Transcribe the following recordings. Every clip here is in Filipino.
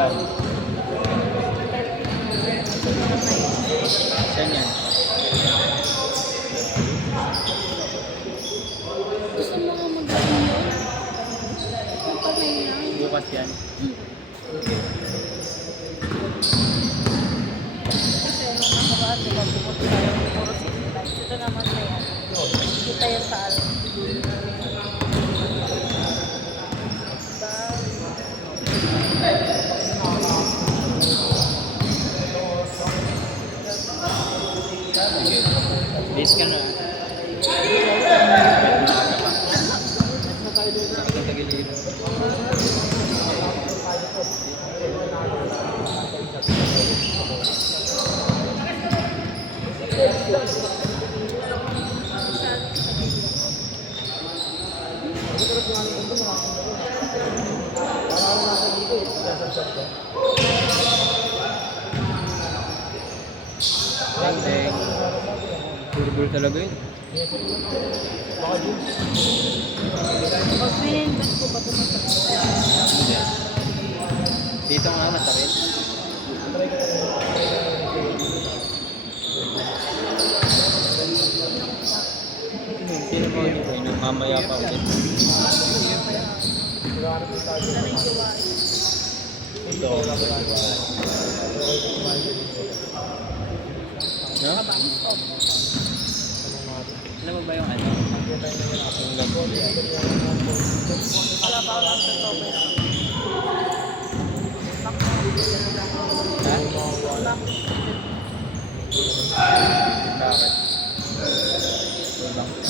Saan? Saan yan? Gusto mo nga mag-gawin yun? Pagpamay lang. Bukas yan. Kasi nung nakaraan, di ba, pumunta tayo ng puro city lights. Ito naman na yan. Kita yan sa alam. Days ka na. Sakit ang tagilid. Deng. Puro talaga yun. Pag minendas ko ba ito masakit? Dito nga masakit. Sino mo yun ko? Mamaya pa ulit. Ito. No? Alam mo ba yung ano? Yung labo. Wala pa lang sa tobe. Ha? Bakit? Bakit?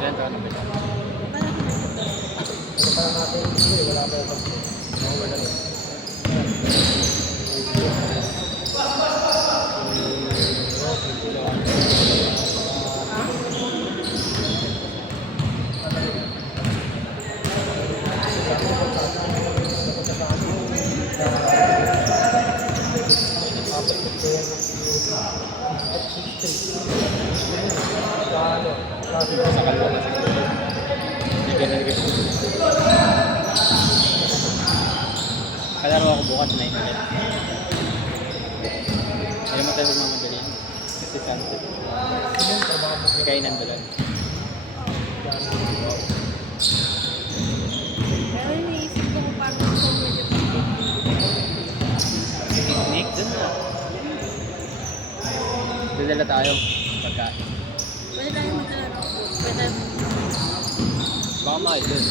Ilan taon na ba ito? Sa kalwa na siguro. Hindi ganun kasi. Kalaro ako bukas 9 ulit. Ayaw mo tayo magmamadali. Kasi sunset. May kainan ba lang? Pero iniisip ko kung paano ito medyo Picnic? Doon na. Dadala tayo. Pagkain. pwede tayo magdala ng food. Pwede Baka mahal doon.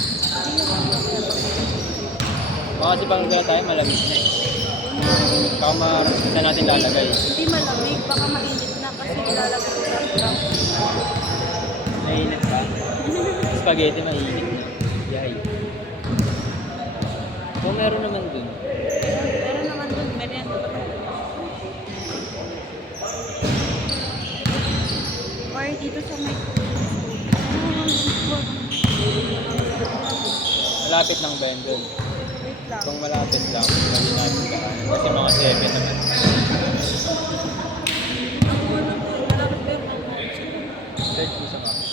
Baka kasi pang gala tayo malamig na eh. Baka saan natin lalagay. hindi malamig, baka mainit na kasi ilalagay ko sa truck. Mainit pa. Spaghetti mainit na. Yay. Kung meron naman dun. Pero naman dun, merienda ba tayo? Or dito sa may Malapit lang ba yun dun? wait lang. Kung malapit lang, lagi natin baka. Kasi mga 7 naman. Malapit ba yung Search mo sa maps.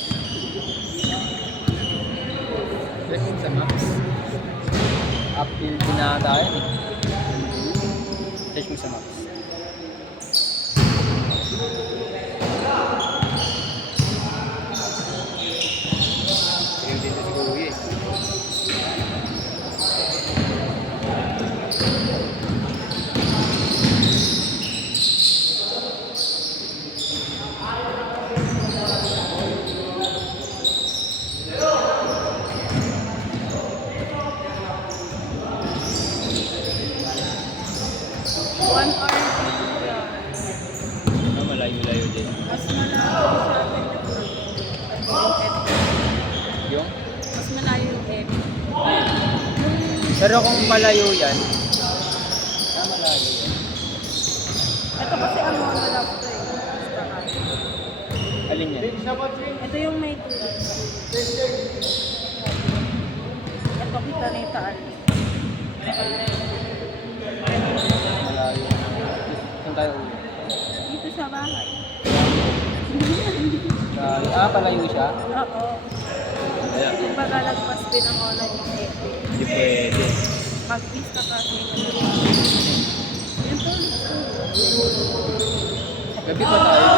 Search mo sa maps. Uphill din na tayo eh. Search mo sa maps. Tingin dito si Kuya eh. One hour yan. Malayo-layo din. Mas malayo sa atin Yung? mas malayo yung M. Pero kung malayo yan, malayo yan. Ito kasi ang mga love to eh. Alin yan? Ito yung may tulog. Ito kita na itaan. Malayo. Saan tayo uwi? Dito sa bahay. Palayo siya? Oo. Wala. Kung baga lagpas pinangonan yung epic. Hindi pwede. Mag-pista kasi. Yan po. Gabi pa tayo.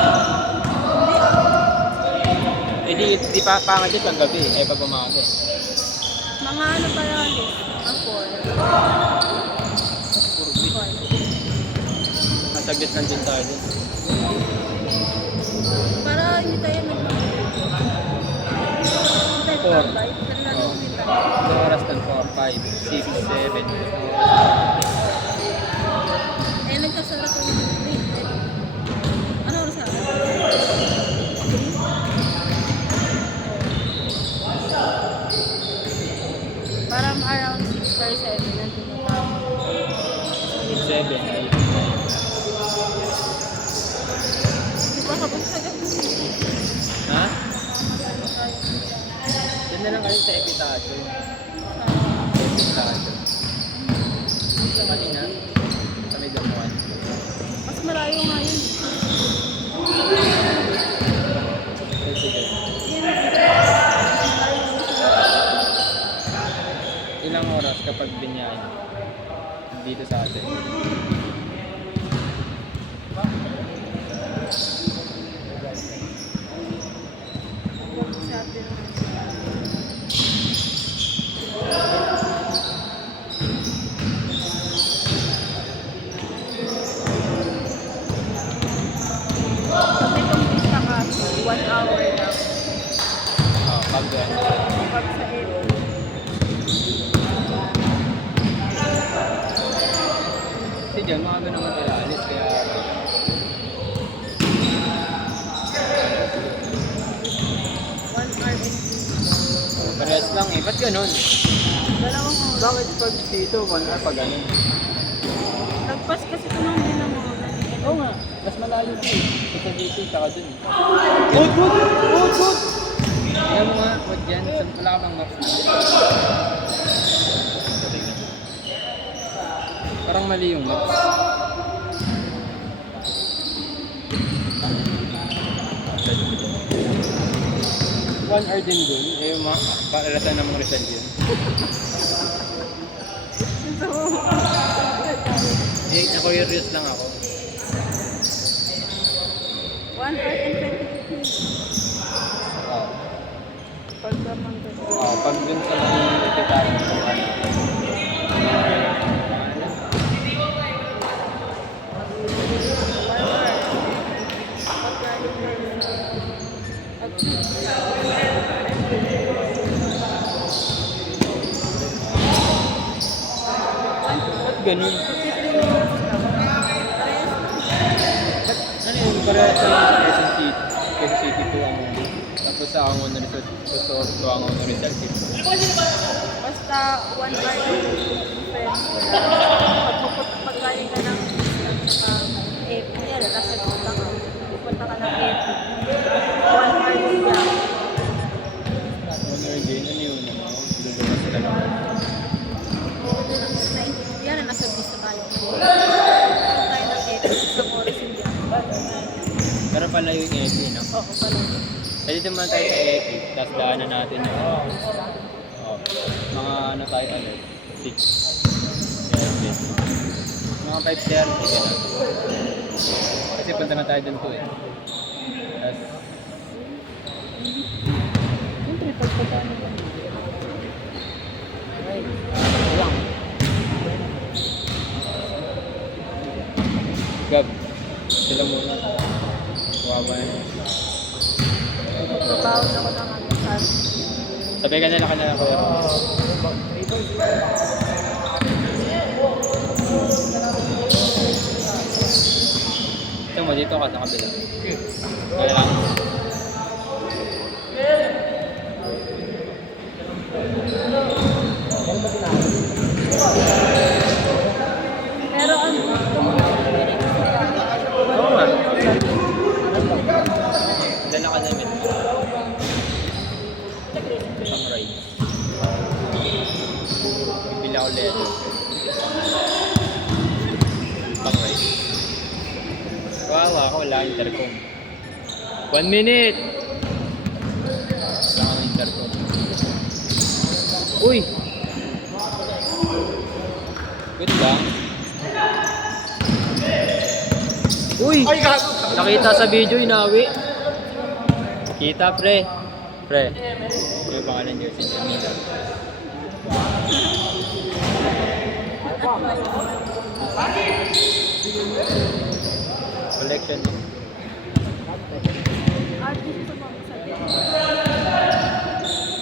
Eh di pa pangat yun ang gabi. Eh pag umaga. Mga ano pa yan eh. Mga 4. Puro beach. Nasaglit lang din tayo din. Para hindi tayo Four. Talagang Ilang oras ng 4, 5, 6, 7. Eh, nagkasara ko yung ano oras na? Parang around 6 or 7 nandun na tayo. 7, 8, 9. Di ba kapag sa gabi? Ha? Diyan na lang kayo sa Epitacio. Epitacio. Sa kanina, sa may damuhan. Mas malayo nga yun. Sige. Ilang oras kapag binyahin dito sa atin? Sa atin. Pag may kumpista ka, 1 hour lang. Pag Pag sa epic. kasi dyan, mga ganun naman tayo alis. Kaya 1 hour and parehas lang eh. Ba't ganun? 2 oras. Bakit pag dito, 1 hour pag ganun? Nagpas kasi tumangin na mo. Oo nga, mas malayo dito eh. Ito dito, tsaka dun eh. Good, good! Good, good! Kaya mo nga, wag yan. Wala ka bang maps na? Parang mali yung maps. One hour din dun. Eh, paaratan namang Rizal yun. Eh, na-curious lang ako. 1 hour and 22 minutes. Oo. Pag naman ganun. Pag dun sa mga ititahin ko, ano. 1 hour. Pagka at Ba't ganun? 53 minutes lang. Ano yun? Parehas sa Quezon City. Quezon City to ang tapos sa Angon Resort. To Angon Rizal City. Basta 1 hour and 22 minutes. Pag galing ka ng saka epic yan, nasa punta ka. Pupunta ka ng epic. 1 hour din yan. Ano din? Ano yun? Luluwas ka lang. Yan, nasa vista tayo. Pupunta tayo ng epic sa oras hindi ako. Pero pala yung Epi, no? Oo, pala. Pwede naman tayo sa Epi. Tapos daanan natin yung mga ano tayo, 6. Epi. Mga 5:30 ka na. Kasi punta na tayo dun to eh. Tapos, Siyempre, pagpunta mo ba? ay, lang. Gab, sila muna. Kawawa na. Trabaho na ako ng ano sa Sabay ka na lang kanila kuya. Ito mo, dito ka sa kabila. Kaya lang. pero ano, Oo nga. Dala ka namin. Pang ride. Bibili ako leather. Pang ride. Kawawa ako, wala akong intercom. 1 minute! Wala akong intercom. Uy! Good lang. Uy! Ay, gago! Nakita sa video, inawi. Kita, pre. Pre. May pangalan niyo si Jamila. Collection niyo. Artist sa mga sabi.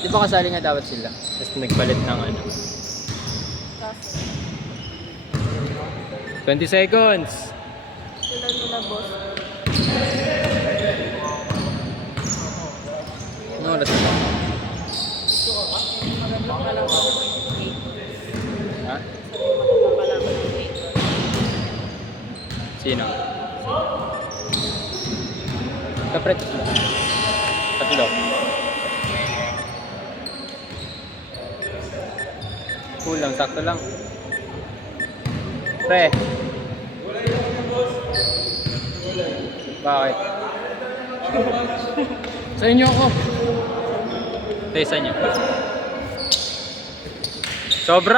Di ba kasali nga dapat sila? Tapos nagpalit ng ano. Kaso, 20 seconds! sila nila boss. Ano oras na? Maganda pa lang ako ng 8. Ha? Maganda pa lang ako ng 8. Sino? Kapre, tatlo. Tatlo. Kulang, sakto lang. Pre. Bakit? Sa inyo ako. Sa inyo. Sobra.